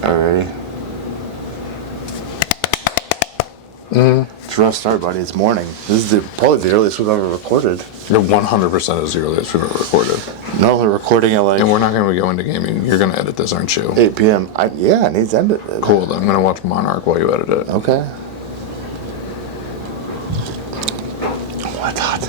Alrighty. It's a rough start, buddy. It's morning. This is probably the earliest we've ever recorded. You're 100% is the earliest we've ever recorded. No, we're recording at like... And we're not going to go into gaming. You're going to edit this, aren't you? 8 p.m. I need to end it. Cool, then I'm going to watch Monarch while you edit it. Okay. Oh, it's hot.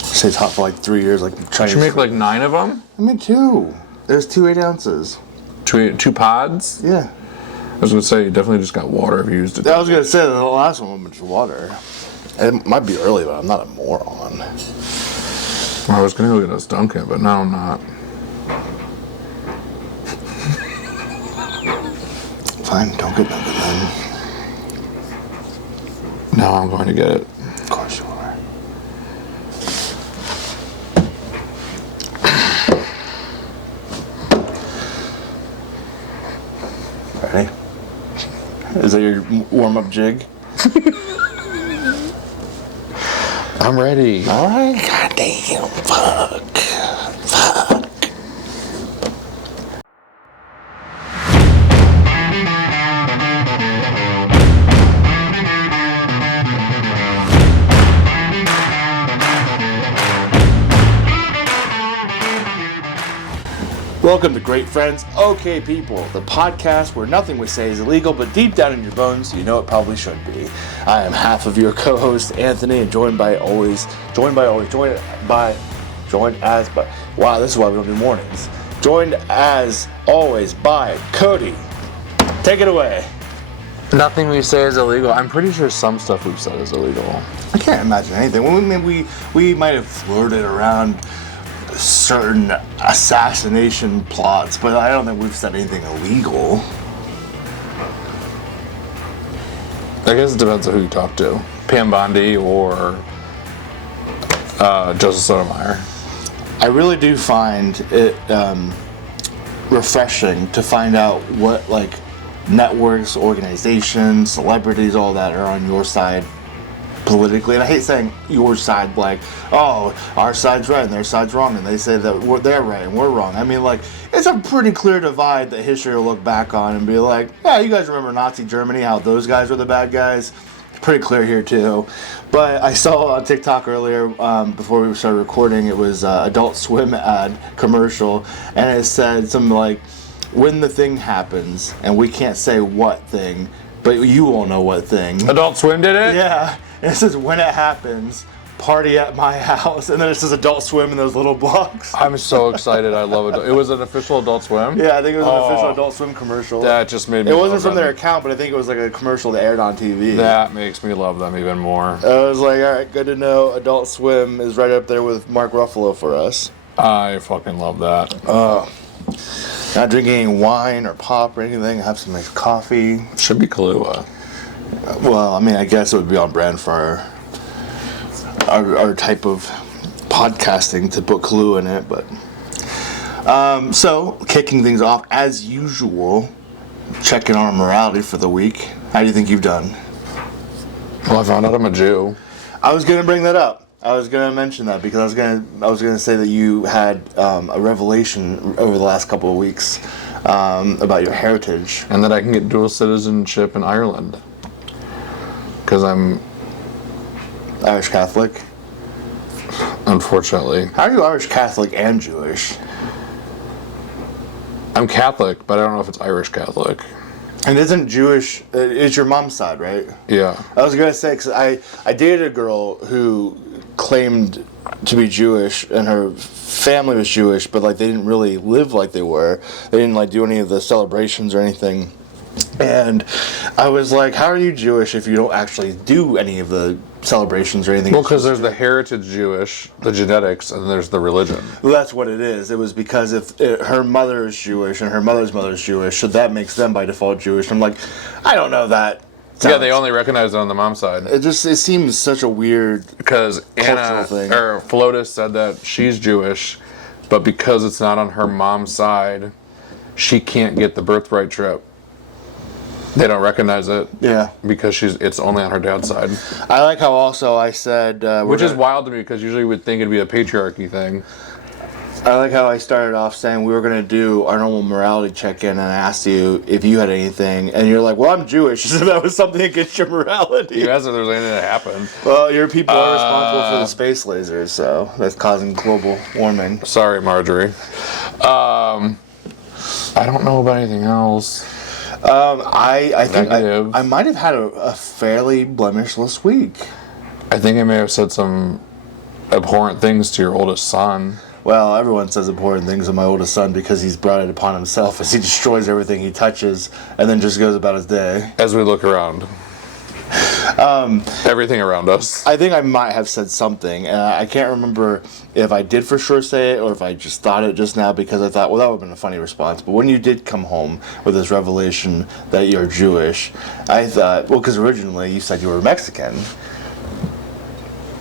Say it's hot for like 3 years, like Chinese. Did you make like 9 of them? I made 2. There's 2 8 ounces. Two pods? Yeah. I was going to say, you definitely just got water if you used it. I was going to say, the last one was just water. It might be early, but I'm not a moron. Well, I was going to go get us Dunkin', but now I'm not. Fine, don't get Dunkin' then. No, I'm going to get it. Of course you are. Ready? Is that your warm-up jig? I'm ready. All right. Goddamn. Fuck. Welcome to Great Friends, Okay People, the podcast where nothing we say is illegal, but deep down in your bones, you know it probably should be. I am half of your co-host, Anthony, and joined as why we don't do mornings. Joined as always by Cody. Take it away. Nothing we say is illegal. I'm pretty sure some stuff we've said is illegal. I can't imagine anything. We might have flirted around certain assassination plots, but I don't think we've said anything illegal. I guess it depends on who you talk to. Pam Bondi or Joseph Sotomayor. I really do find it refreshing to find out what networks, organizations, celebrities, all that are on your side politically. And I hate saying your side like, oh, our side's right and their side's wrong, and they say that they're right and we're wrong. I mean, it's a pretty clear divide that history will look back on and be like, yeah, you guys remember Nazi Germany, how those guys were the bad guys? Pretty clear here too. But I saw on TikTok earlier, before we started recording, it was Adult Swim ad commercial, and it said something like, when the thing happens, and we can't say what thing, but you won't know what thing. Adult Swim did it? Yeah. And it says, when it happens, party at my house. And then it says Adult Swim in those little blocks. I'm so excited. I love it. It was an official Adult Swim? Yeah, I think it was an official Adult Swim commercial. That just made me It wasn't from their account, but I think it was like a commercial that aired on TV. That makes me love them even more. I was like, all right, good to know Adult Swim is right up there with Mark Ruffalo for us. I fucking love that. Not drinking any wine or pop or anything. Have some nice coffee. Should be Kahlua. Well, I mean, I guess it would be on brand for our type of podcasting to put Kahlua in it, but so kicking things off as usual, checking on our morality for the week. How do you think you've done? Well, I found out I'm a Jew. I was gonna bring that up. I was gonna mention that because I was gonna say that you had a revelation over the last couple of weeks about your heritage, And that I can get dual citizenship in Ireland. Because I'm Irish Catholic. Unfortunately. How are you Irish Catholic and Jewish? I'm Catholic, but I don't know if it's Irish Catholic. And isn't Jewish, it's your mom's side, right? Yeah. I was going to say, because I dated a girl who claimed to be Jewish, and her family was Jewish, but they didn't really live like they were. They didn't do any of the celebrations or anything. And I was like, how are you Jewish if you don't actually do any of the celebrations or anything? Well, because there's the heritage Jewish, the genetics, and there's the religion. Well, that's what it is. It was because if her mother is Jewish and her mother's mother is Jewish, so that makes them by default Jewish. I'm like, I don't know that. Yeah, they only recognize it on the mom's side. It seems such a weird because cultural thing. Flotus said that she's Jewish, but because it's not on her mom's side, she can't get the birthright trip. They don't recognize it. Yeah. Because it's only on her dad's side. I like how also I said... which is wild to me because usually you would think it'd be a patriarchy thing. I like how I started off saying we were going to do our normal morality check-in, and I asked you if you had anything, and you're like, well, I'm Jewish, so that was something against your morality. You asked if there's anything that happened. Well, your people are responsible for the space lasers, so that's causing global warming. Sorry, Marjorie. I don't know about anything else. I think I might have had a fairly blemishless week. I think I may have said some abhorrent things to your oldest son. Well, everyone says abhorrent things of my oldest son because he's brought it upon himself as he destroys everything he touches and then just goes about his day. As we look around. Everything around us. I think I might have said something, and I can't remember if I did for sure say it or if I just thought it just now because I thought, well, that would have been a funny response. But when you did come home with this revelation that you're Jewish, I thought, well, because originally you said you were Mexican.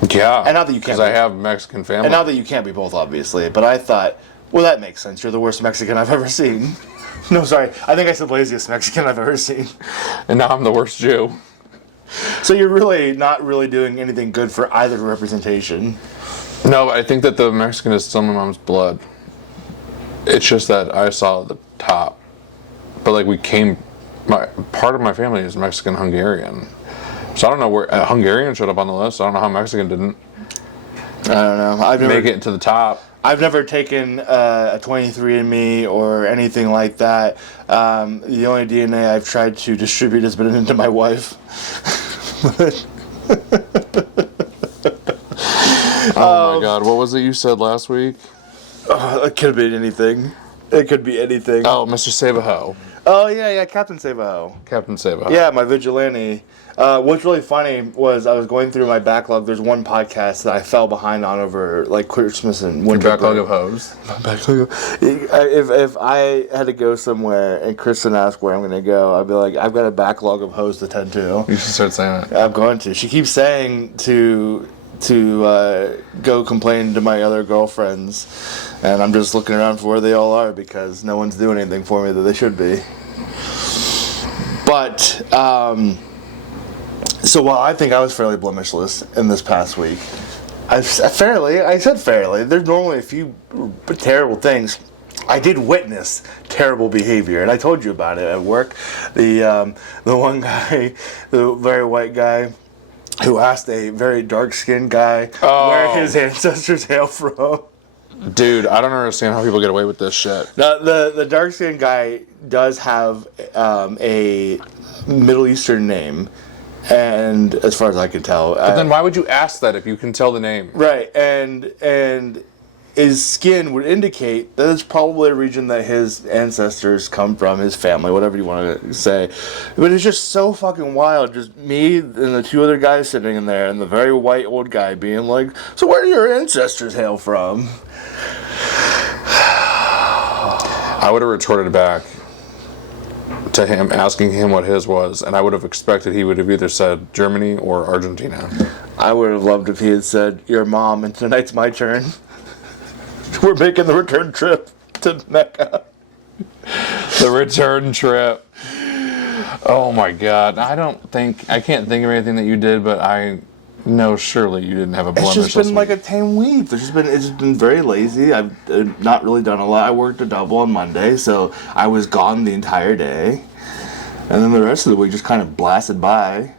Yeah, and not that you can't. Because I have Mexican family. And not that you can't be both, obviously. But I thought, well, that makes sense. You're the worst Mexican I've ever seen. No, sorry. I think I said laziest Mexican I've ever seen. And now I'm the worst Jew. So you're really not really doing anything good for either representation. No, I think that the Mexican is still my mom's blood. It's just that I saw the top. But like part of my family is Mexican-Hungarian. So I don't know where Hungarian showed up on the list. I don't know how Mexican didn't. I don't know. I've never make it to the top. I've never taken a 23andMe or anything like that. The only DNA I've tried to distribute has been into my wife. Oh my God! What was it you said last week? It could be anything. It could be anything. Oh, Mr. Save-A-Ho. Oh yeah, Captain Save-A-Ho. Captain Save-A-Ho. Yeah, my vigilante. What's really funny was I was going through my backlog. There's one podcast that I fell behind on over like Christmas and winter. Your backlog of hoes. My backlog. If I had to go somewhere and Kristen asked where I'm going to go, I'd be like, I've got a backlog of hoes to tend to. You should start saying it. I'm going to. She keeps saying to go complain to my other girlfriends, and I'm just looking around for where they all are because no one's doing anything for me that they should be. But so while I think I was fairly blemishless in this past week, I said fairly. There's normally a few terrible things. I did witness terrible behavior, and I told you about it at work. The one guy, the very white guy, who asked a very dark-skinned guy where his ancestors hail from. Dude, I don't understand how people get away with this shit. The dark-skinned guy does have a Middle Eastern name, and as far as I can tell. But then why would you ask that if you can tell the name? Right, and his skin would indicate that it's probably a region that his ancestors come from, his family, whatever you want to say. But it's just so fucking wild. Just me and the two other guys sitting in there, and the very white old guy being like, so where do your ancestors hail from? I would have retorted back to him, asking him what his was, and I would have expected he would have either said Germany or Argentina. I would have loved if he had said, your mom, and tonight's my turn. We're making the return trip to Mecca. The return trip. Oh my God. I can't think of anything that you did, but I know surely you didn't have a blemish. It's just been like a tame week. It's just been very lazy. I've not really done a lot. I worked a double on Monday, so I was gone the entire day. And then the rest of the week just kind of blasted by.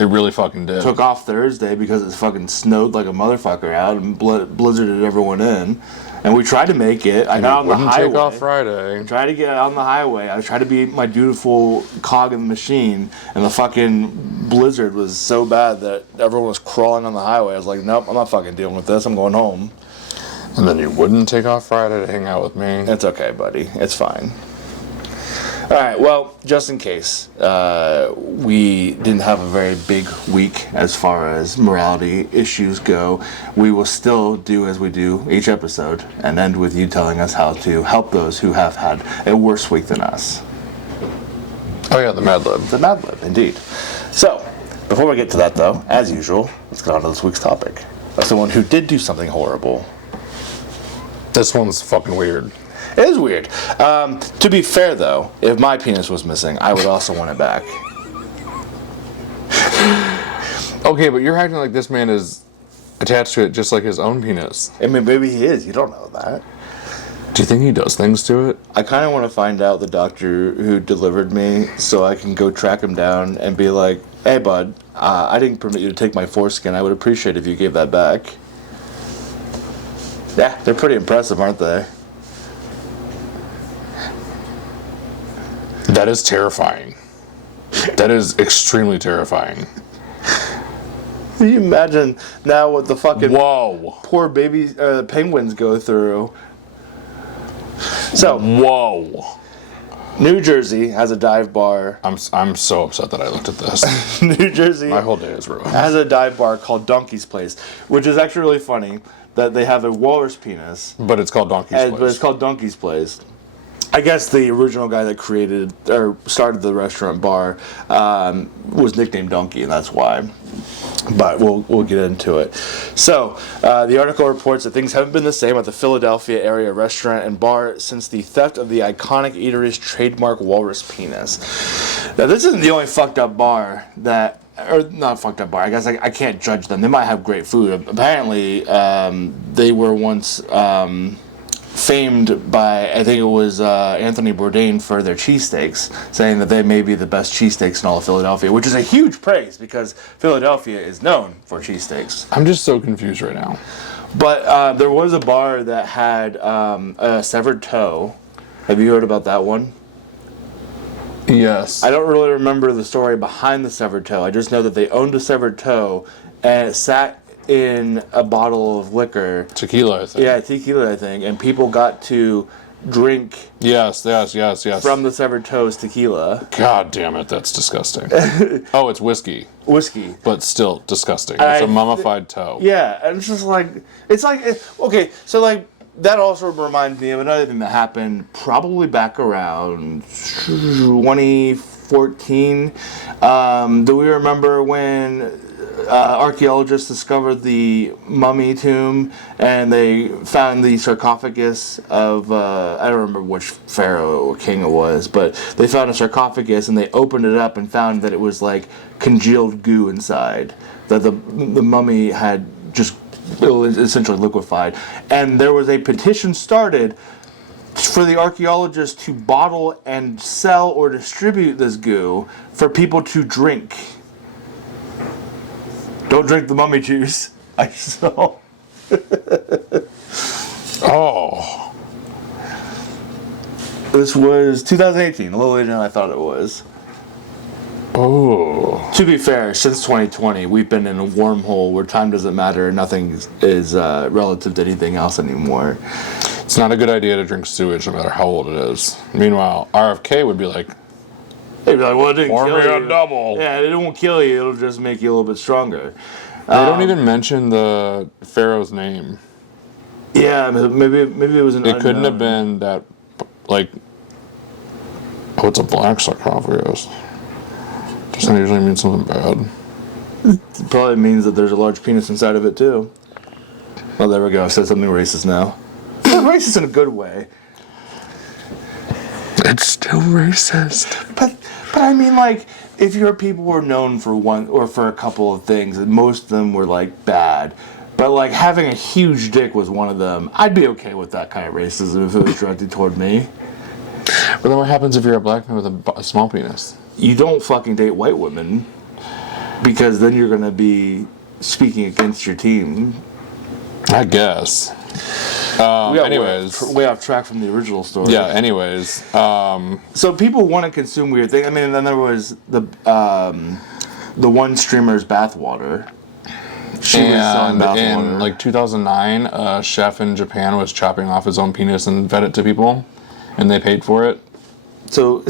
It really fucking did. Took off Thursday because it fucking snowed like a motherfucker out and blizzarded everyone in. And we tried to make it. I got on the highway. Take off Friday. I tried to get on the highway. I was trying to be my dutiful cog in the machine, and the fucking blizzard was so bad that everyone was crawling on the highway. I was like, nope, I'm not fucking dealing with this. I'm going home. And then you wouldn't take off Friday to hang out with me. It's okay, buddy. It's fine. All right, well, just in case we didn't have a very big week as far as morality issues go, we will still do as we do each episode and end with you telling us how to help those who have had a worse week than us. Oh yeah, the Mad Lib. The Mad Lib, indeed. So, before we get to that though, as usual, let's get on to this week's topic. Of someone who did do something horrible. This one's fucking weird. It is weird. To be fair, though, if my penis was missing, I would also want it back. Okay, but you're acting like this man is attached to it just like his own penis. I mean, maybe he is. You don't know that. Do you think he does things to it? I kind of want to find out the doctor who delivered me so I can go track him down and be like, hey, bud, I didn't permit you to take my foreskin. I would appreciate it if you gave that back. Yeah, they're pretty impressive, aren't they? That is terrifying. That is extremely terrifying. Can you imagine now what the fucking Whoa. poor baby penguins go through? So, Whoa. New Jersey has a dive bar. I'm so upset that I looked at this. New Jersey My whole day is ruined. has a dive bar called Donkey's Place, which is actually really funny that they have a walrus penis. But it's called Donkey's Place. But it's called Donkey's Place. I guess the original guy that created or started the restaurant bar was nicknamed Donkey, and that's why. But we'll get into it. So, the article reports that things haven't been the same at the Philadelphia area restaurant and bar since the theft of the iconic eatery's trademark walrus penis. Now, this isn't the only fucked up bar that, or not fucked up bar. I guess I can't judge them. They might have great food. Apparently, they were once famed by, I think it was Anthony Bourdain for their cheesesteaks, saying that they may be the best cheesesteaks in all of Philadelphia, which is a huge praise because Philadelphia is known for cheesesteaks. I'm just so confused right now. But there was a bar that had a severed toe. Have you heard about that one? Yes. I don't really remember the story behind the severed toe. I just know that they owned a severed toe and it sat in a bottle of liquor. Tequila, I think. Yeah, tequila, I think. And people got to drink Yes. from the severed toe's tequila. God damn it, that's disgusting. Oh, it's whiskey. Whiskey. But still disgusting. It's a mummified toe. Yeah, and it's just like, okay, so like, that also reminds me of another thing that happened probably back around 2014. Do we remember when archaeologists discovered the mummy tomb and they found the sarcophagus of I don't remember which pharaoh or king it was, but they found a sarcophagus and they opened it up and found that it was like congealed goo inside, that the mummy had just essentially liquefied, and there was a petition started for the archaeologists to bottle and sell or distribute this goo for people to drink. Don't drink the mummy juice. I saw. Oh. This was 2018, a little later than I thought it was. Oh. To be fair, since 2020, we've been in a wormhole where time doesn't matter and nothing is relative to anything else anymore. It's not a good idea to drink sewage no matter how old it is. Meanwhile, RFK would be like, They'd be like, well, it didn't pour kill me you. a double. Yeah, it won't kill you. It'll just make you a little bit stronger. They don't even mention the pharaoh's name. Yeah, maybe it was an It couldn't have unknown. been that, like, oh, it's a black sarcophagus. Doesn't that usually mean something bad? It probably means that there's a large penis inside of it, too. Oh, there we go. I said something racist now. Racist in a good way. It's still racist. But I mean, like, if your people were known for one or for a couple of things, and most of them were, like, bad, but, like, having a huge dick was one of them, I'd be okay with that kind of racism if it was directed toward me. But then what happens if you're a black man with a small penis? You don't fucking date white women, because then you're going to be speaking against your team. I guess. Anyways. Way off track from the original story. Yeah, anyways. So people want to consume weird things. I mean, then there was the one streamer's bathwater. She was selling bathwater. In like 2009, a chef in Japan was chopping off his own penis and fed it to people, and they paid for it. So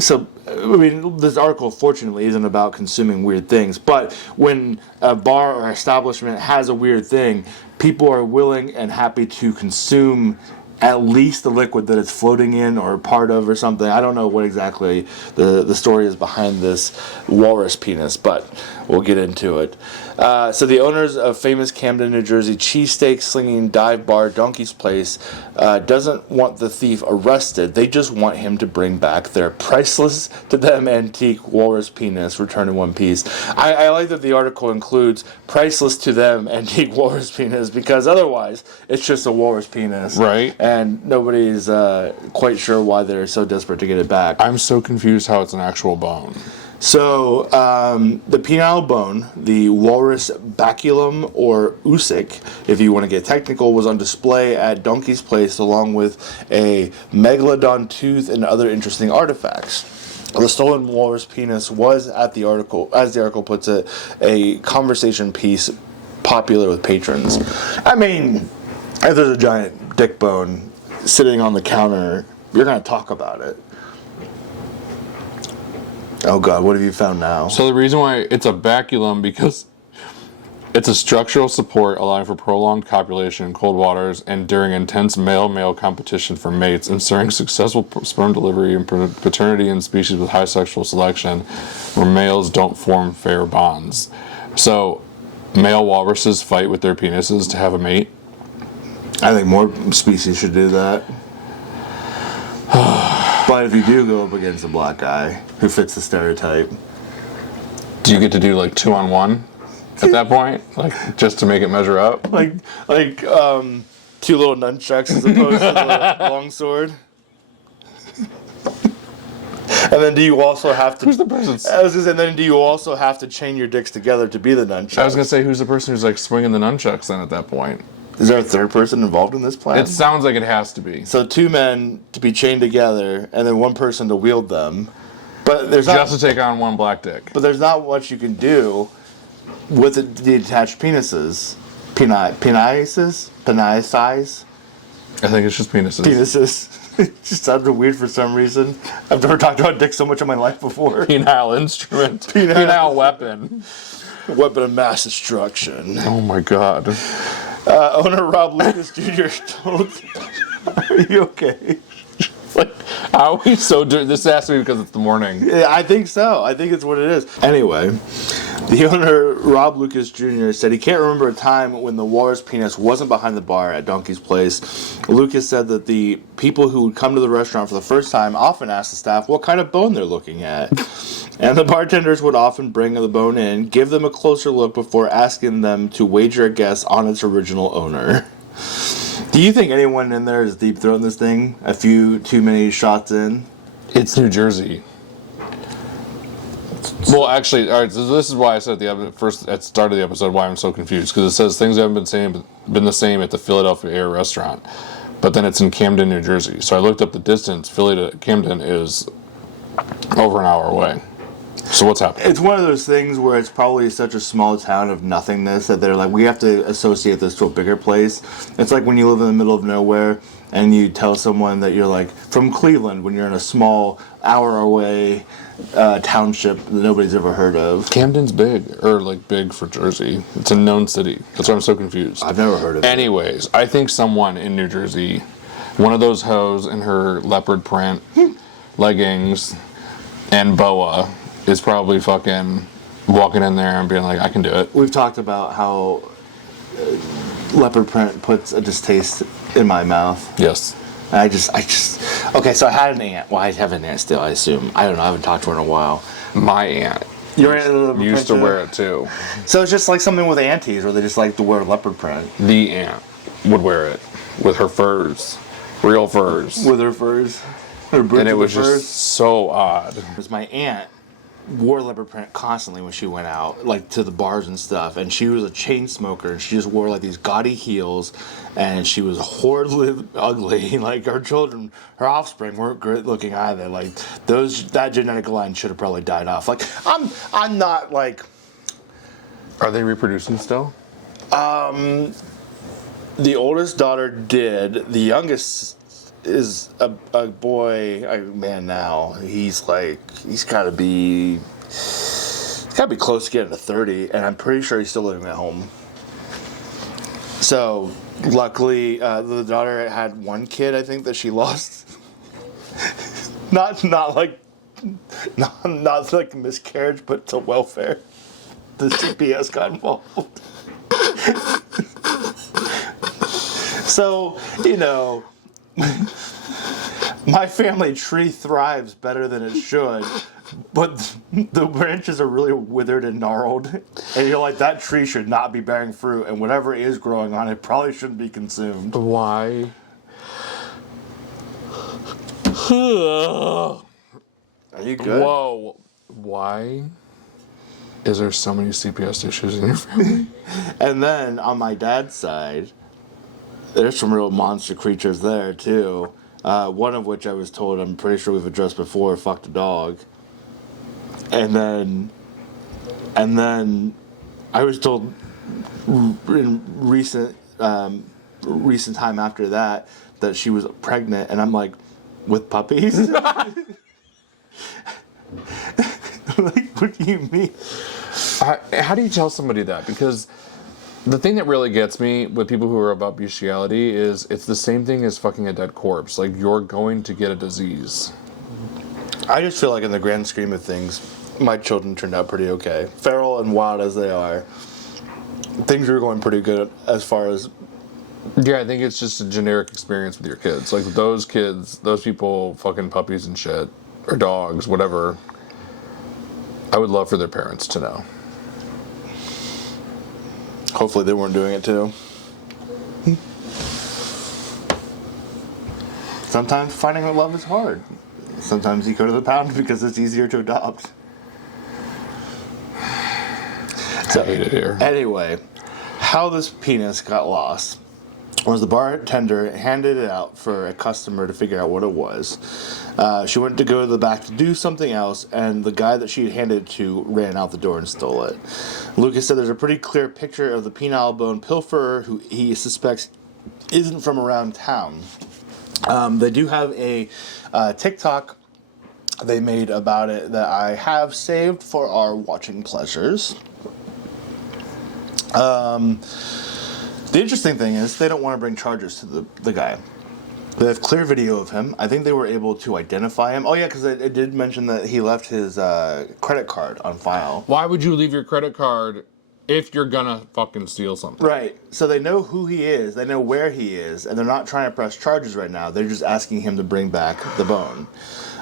I mean, this article fortunately isn't about consuming weird things, but when a bar or establishment has a weird thing, people are willing and happy to consume at least the liquid that it's floating in or part of or something. I don't know what exactly the story is behind this walrus penis, but we'll get into it. So the owners of famous Camden, New Jersey cheesesteak slinging dive bar Donkey's Place doesn't want the thief arrested. They just want him to bring back their priceless to them antique walrus penis returned in one piece. I like that the article includes priceless to them antique walrus penis, because otherwise it's just a walrus penis. Right. and nobody's quite sure why they're so desperate to get it back. I'm so confused how it's an actual bone. So, the penile bone, the walrus baculum or usic, if you want to get technical, was on display at Donkey's Place along with a megalodon tooth and other interesting artifacts. The stolen walrus penis was, at the article, as the article puts it, a conversation piece popular with patrons. I mean, if there's a giant dick bone sitting on the counter, you're going to talk about it. Oh God, what have you found now? So the reason why it's a baculum, because it's a structural support allowing for prolonged copulation in cold waters and during intense male-male competition for mates, ensuring successful sperm delivery and paternity in species with high sexual selection where males don't form fair bonds. So male walruses fight with their penises to have a mate. I think more species should do that. But if you do go up against a black guy who fits the stereotype, do you get to do like 2-on-1 at that point, like just to make it measure up? like two little nunchucks as opposed to the long sword. And then do you also have to? Who's the person? I was gonna say, then do you also have to chain your dicks together to be the nunchucks? I was gonna say, who's the person who's like swinging the nunchucks then at that point? Is there a third person involved in this plan? It sounds like it has to be. So 2 men to be chained together, and then 1 person to wield them. But there's not, just to take on one black dick. But there's not much you can do with the attached penises. Penises? Penises? I think it's just penises. Penises. It just sounded weird for some reason. I've never talked about dick so much in my life before. Penile instrument. Penile weapon. Weapon of mass destruction. Oh my God. Owner Rob Lucas Jr. told... Are you okay? Like, how are we so... This has to be because it's the morning. Yeah, I think so. I think it's what it is. Anyway, the owner, Rob Lucas Jr., said he can't remember a time when the walrus penis wasn't behind the bar at Donkey's Place. Lucas said that the people who would come to the restaurant for the first time often asked the staff what kind of bone they're looking at. And the bartenders would often bring the bone in, give them a closer look before asking them to wager a guess on its original owner. Do you think anyone in there is deep throating this thing? A few too many shots in? It's New Jersey. Well, actually, all right. So this is why I said at the start of the episode why I'm so confused, because it says things haven't been the same at the Philadelphia Air restaurant, but then it's in Camden, New Jersey. So I looked up the distance. Philly to Camden is over an hour away. So what's happening? It's one of those things where it's probably such a small town of nothingness that they're like, we have to associate this to a bigger place. It's like when you live in the middle of nowhere and you tell someone that you're like from Cleveland when you're in a small hour away township that nobody's ever heard of. Camden's big, or like big for Jersey. It's a known city. That's why I'm so confused. I've never heard of it. Anyways, I think someone in New Jersey, one of those hoes in her leopard print leggings and boa, is probably fucking walking in there and being like, I can do it. We've talked about how leopard print puts a distaste in my mouth. Yes. I just, okay, so I had an aunt. Well, I have an aunt still, I assume. I don't know, I haven't talked to her in a while. My aunt. Your aunt used to wear it too. So it's just like something with aunties where they just like to wear leopard print. The aunt would wear it with her furs. Real furs. With her furs. Her and it was just so odd. Because my aunt wore leopard print constantly when she went out, like to the bars and stuff, and she was a chain smoker, and she just wore like these gaudy heels, and she was horribly ugly. Like her children, her offspring weren't great looking either. Like that genetic line should have probably died off. Like I'm not like. Are they reproducing still? The oldest daughter did. The youngest is a boy, a man now. He's got to be close to getting to 30, and I'm pretty sure he's still living at home. So, luckily, the daughter had one kid, I think, that she lost. not like miscarriage, but to welfare. The CPS got involved. So, my family tree thrives better than it should, but the branches are really withered and gnarled, and you're like, that tree should not be bearing fruit, and whatever is growing on it probably shouldn't be consumed. Why? Are you good? Whoa. Why is there so many CPS issues in your family? And then on my dad's side, there's some real monster creatures there too. One of which I was told, I'm pretty sure we've addressed before, fucked a dog. And then I was told in recent time after that she was pregnant, and I'm like, with puppies? Like, what do you mean? How do you tell somebody that? Because the thing that really gets me with people who are about bestiality is it's the same thing as fucking a dead corpse. Like, you're going to get a disease. I just feel like in the grand scheme of things, my children turned out pretty okay. Feral and wild as they are, things are going pretty good as far as... Yeah, I think it's just a generic experience with your kids. Like, those kids, those people, fucking puppies and shit, or dogs, whatever, I would love for their parents to know. Hopefully they weren't doing it too. Sometimes finding love is hard. Sometimes you go to the pound because it's easier to adopt. So, I hate it here. Anyway, how this penis got lost was the bartender handed it out for a customer to figure out what it was. She went to go to the back to do something else, and the guy that she had handed it to ran out the door and stole it. Lucas said there's a pretty clear picture of the penile bone pilferer who he suspects isn't from around town. They do have a TikTok they made about it that I have saved for our watching pleasures. The interesting thing is they don't want to bring charges to the guy. They have clear video of him. I think they were able to identify him. Oh yeah, because it did mention that he left his credit card on file. Why would you leave your credit card if you're gonna fucking steal something? Right. So they know who he is, they know where he is, and they're not trying to press charges right now. They're just asking him to bring back the bone.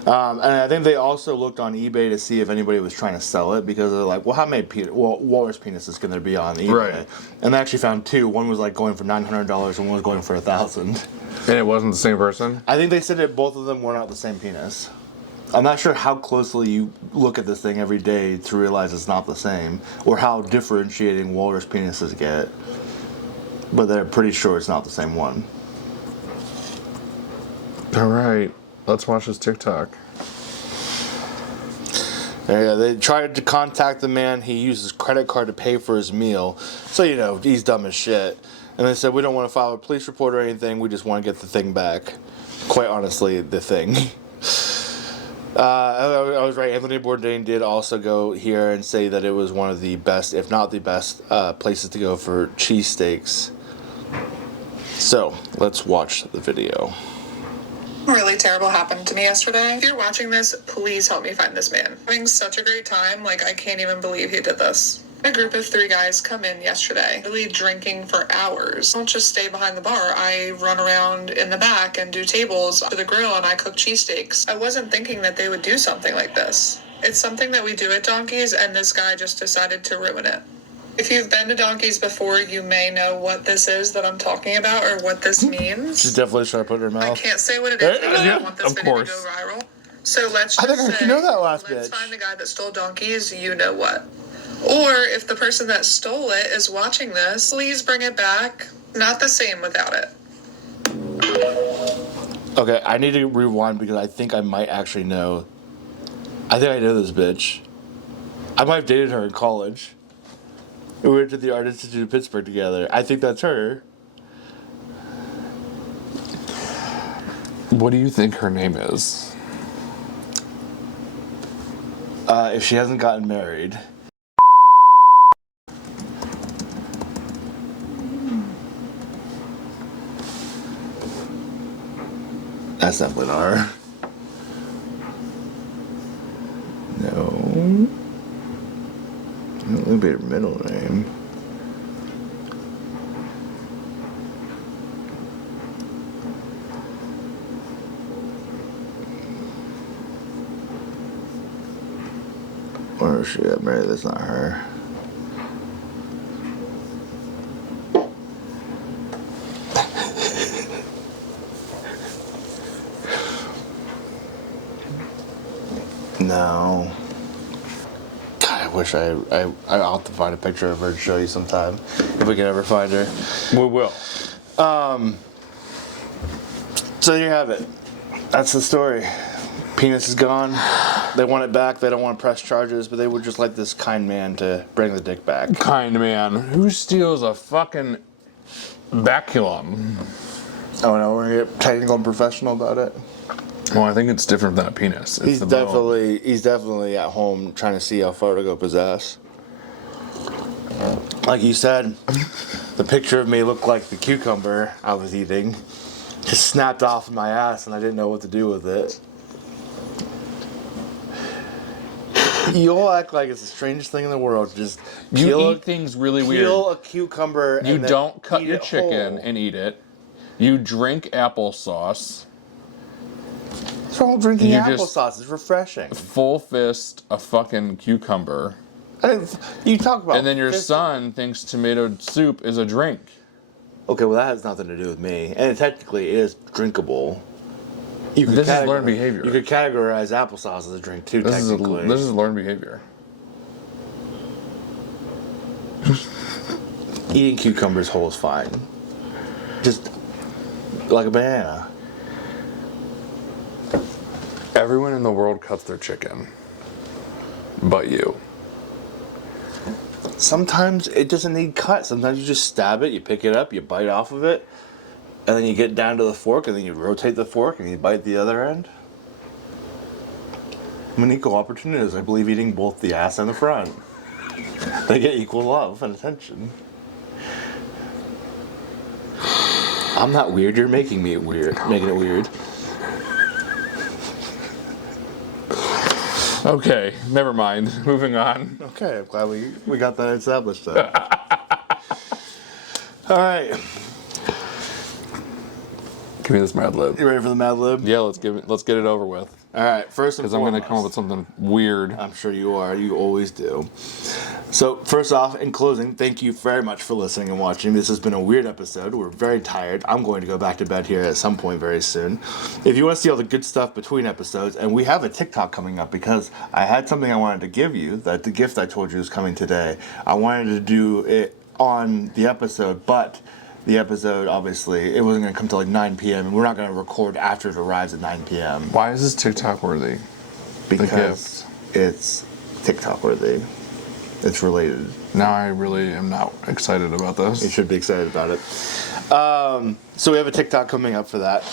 And I think they also looked on eBay to see if anybody was trying to sell it, because they're like, well, how many walrus penises can there be on eBay? Right. And they actually found two. One was like going for $900 and one was going for $1,000. And it wasn't the same person? I think they said that both of them were not the same penis. I'm not sure how closely you look at this thing every day to realize it's not the same, or how differentiating walrus penises get. But they're pretty sure it's not the same one. All right. Let's watch this TikTok. Yeah, they tried to contact the man. He used his credit card to pay for his meal. So, you know, he's dumb as shit. And they said, we don't want to file a police report or anything. We just want to get the thing back. Quite honestly, the thing. I was right. Anthony Bourdain did also go here and say that it was one of the best, if not the best, places to go for cheesesteaks. So, let's watch the video. Really terrible happened to me yesterday. If you're watching this, please help me find this man. Having such a great time, like I can't even believe he did this. A group of 3 guys come in yesterday, really drinking for hours. I don't just stay behind the bar. I run around in the back and do tables to the grill, and I cook cheesesteaks. I wasn't thinking that they would do something like this. It's something that we do at Donkeys, and this guy just decided to ruin it. If you've been to Donkeys before, you may know what this is that I'm talking about, or what this means. She's definitely trying to put it in her mouth. I can't say what it is because I don't want this Of video course. to go viral. So let's I just think I say, know that last let's bitch. find the guy that stole donkeys, you know what. Or if the person that stole it is watching this, please bring it back. Not the same without it. Okay, I need to rewind because I think I might actually know. I think I know this bitch. I might have dated her in college. We went to the Art Institute of Pittsburgh together. I think that's her. What do you think her name is? If she hasn't gotten married. That's definitely not her. No. That would be her middle name. Or if she got married, that's not her. know. God, I wish I'll have to find a picture of her and show you sometime if we can ever find her. We will. So there you have it. That's the story. Penis is gone. They want it back. They don't want to press charges, but they would just like this kind man to bring the dick back. Kind man. Who steals a fucking baculum? Oh no, we're gonna get technical and professional about it. Well, I think it's different than a penis. It's He's the bone. definitely at home trying to see how far to go possess. Like you said, the picture of me looked like the cucumber I was eating. Just snapped off of my ass and I didn't know what to do with it. You all act like it's the strangest thing in the world to just You eat things really weird. peel a cucumber and You then don't cut eat your it chicken whole. and eat it. You drink applesauce. What's wrong with drinking You just- applesauce? It's refreshing. Full fist a fucking cucumber. You talk about And then your fist- son thinks tomato soup is a drink. Okay, well that has nothing to do with me, and technically it is drinkable. You could This is learned behavior. You could categorize applesauce as a drink too. This Technically, is learned behavior. eating cucumbers whole is fine. Just like a banana. Everyone in the world cuts their chicken, but you. Sometimes it doesn't need cut. Sometimes you just stab it, you pick it up, you bite off of it, and then you get down to the fork, and then you rotate the fork, and you bite the other end. I'm an equal opportunist. I believe eating both the ass and the front. They get equal love and attention. I'm not weird. You're making me weird. Making it weird. Okay, never mind. Moving on. Okay, I'm glad we got that established then. All right. Give me this Mad Lib. You ready for the Mad Lib? Yeah, let's get it over with. All right. First and Because I'm foremost. going to come up with something weird. I'm sure you are. You always do. So, first off, in closing, thank you very much for listening and watching. This has been a weird episode. We're very tired. I'm going to go back to bed here at some point very soon. If you want to see all the good stuff between episodes, and we have a TikTok coming up because I had something I wanted to give you, that the gift I told you was coming today. I wanted to do it on the episode, but the episode, obviously, it wasn't going to come till like 9 p.m., and we're not going to record after it arrives at 9 p.m. Why is this TikTok worthy? Because it's TikTok worthy. It's related. Now I really am not excited about You this. should be excited about it. So we have a TikTok coming up for that.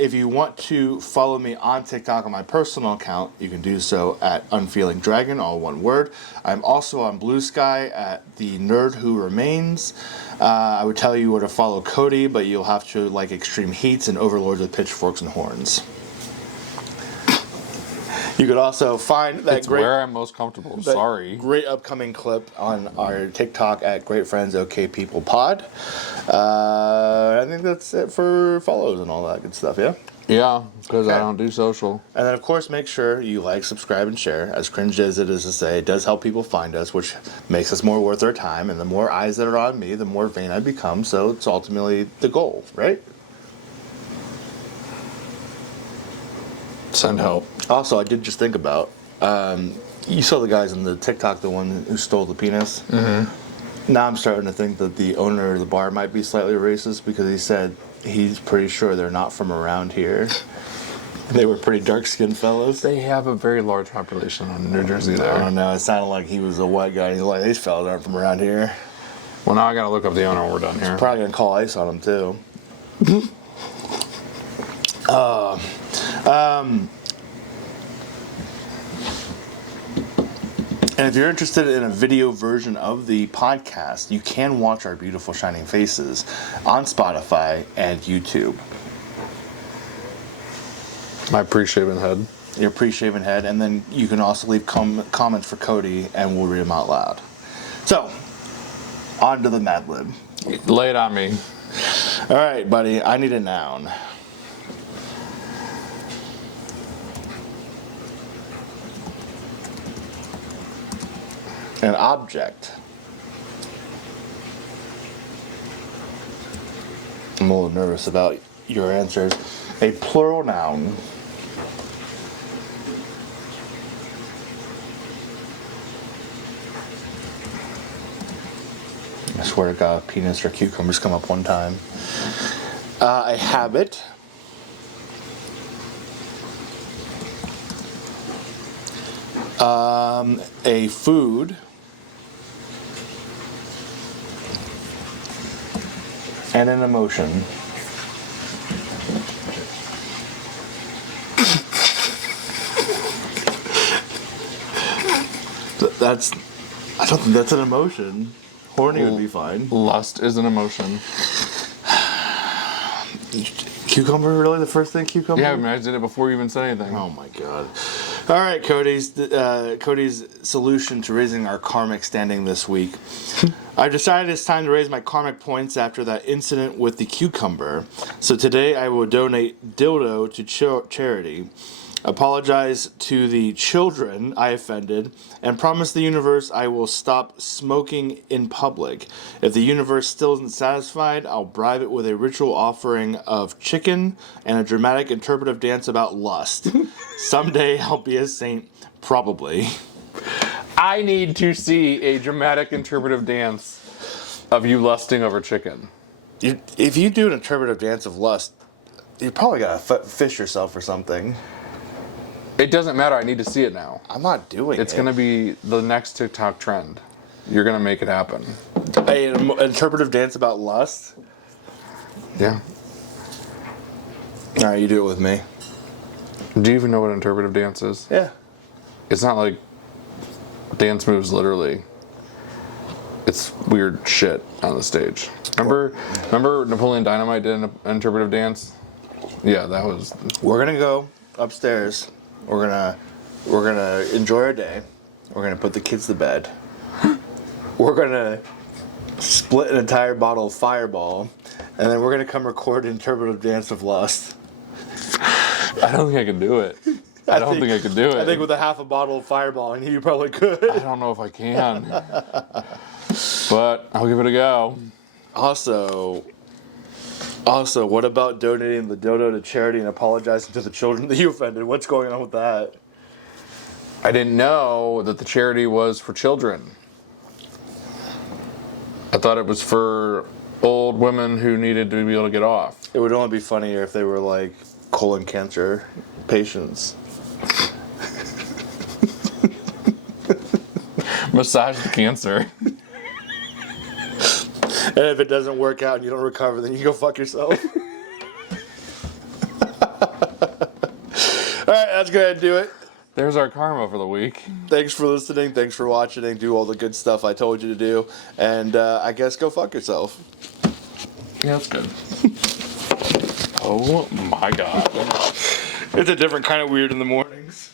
If you want to follow me on TikTok on my personal account, you can do so at Unfeeling Dragon, all one word. I'm also on Blue Sky at The Nerd Who Remains. I would tell you where to follow Cody, but you'll have to like Extreme Heats and Overlords with Pitchforks and Horns. You could also find that It's where I'm most comfortable. that Sorry. great upcoming clip on our TikTok at Great Friends OK People Pod. I think that's it for follows and all that good stuff, yeah? Yeah, because I Okay. don't do social. And then, of course, make sure you like, subscribe, and share. As cringe as it is to say, it does help people find us, which makes us more worth their time. And the more eyes that are on me, the more vain I become. So it's ultimately the goal, right? Send help. Also, I did just think about, you saw the guys in the TikTok, the one who stole the penis? Mm-hmm. Now I'm starting to think that the owner of the bar might be slightly racist because he said he's pretty sure they're not from around here. They were pretty dark-skinned fellas. They have a very large population in New Jersey I there. don't know, it sounded like he was a white guy. He's like, these fellas aren't from around here. Well, now I gotta look up the owner when we're done here. Probably gonna call ICE on him, too. And if you're interested in a video version of the podcast, you can watch our beautiful shining faces on Spotify and YouTube. My pre-shaven head. Your pre-shaven head, and then you can also leave comments for Cody, and we'll read them out loud. So, on to the Mad Lib. Lay it on me. All right, buddy, I need a noun. An object. I'm a little nervous about your answers. A plural noun. I swear to God, peanuts or cucumbers come up one time. A habit. A food. And an emotion. I don't think that's an emotion. Horny would be fine. Lust is an emotion. Cucumber, really? The first thing, cucumber? Yeah, I mean, I did it before you even said anything. Oh my God. All right, Cody's solution to raising our karmic standing this week. I've decided it's time to raise my karmic points after that incident with the cucumber. So today I will donate dildo to charity, apologize to the children I offended, and promise the universe I will stop smoking in public. If the universe still isn't satisfied, I'll bribe it with a ritual offering of chicken and a dramatic interpretive dance about lust. Someday I'll be a saint, probably. I need to see a dramatic interpretive dance of you lusting over chicken. If you do an interpretive dance of lust, you probably gotta fish yourself or something. It doesn't matter. I need to see it now. I'm not doing it. It's going to be the next TikTok trend. You're going to make it happen. An interpretive dance about lust? Yeah. All right, you do it with me. Do you even know what interpretive dance is? Yeah. It's not like dance moves literally. It's weird shit on the stage. Remember Napoleon Dynamite did an interpretive dance? Yeah, that was... We're going to go upstairs. We're gonna enjoy our day. We're gonna put the kids to bed. We're gonna split an entire bottle of Fireball, and then we're gonna come record an interpretive dance of lust. I don't think I can do it. I don't think I could do it. I think with a half a bottle of Fireball, and you probably could. I don't know if I can, but I'll give it a go. Also, what about donating the dildo to charity and apologizing to the children that you offended? What's going on with that? I didn't know that the charity was for children. I thought it was for old women who needed to be able to get off. It would only be funnier if they were like colon cancer patients. Massage the cancer. And if it doesn't work out and you don't recover, then you go fuck yourself. Alright, that's going to do it. There's our karma for the week. Thanks for listening. Thanks for watching and do all the good stuff I told you to do. And I guess go fuck yourself. Yeah, that's good. Oh my God. It's a different kind of weird in the mornings.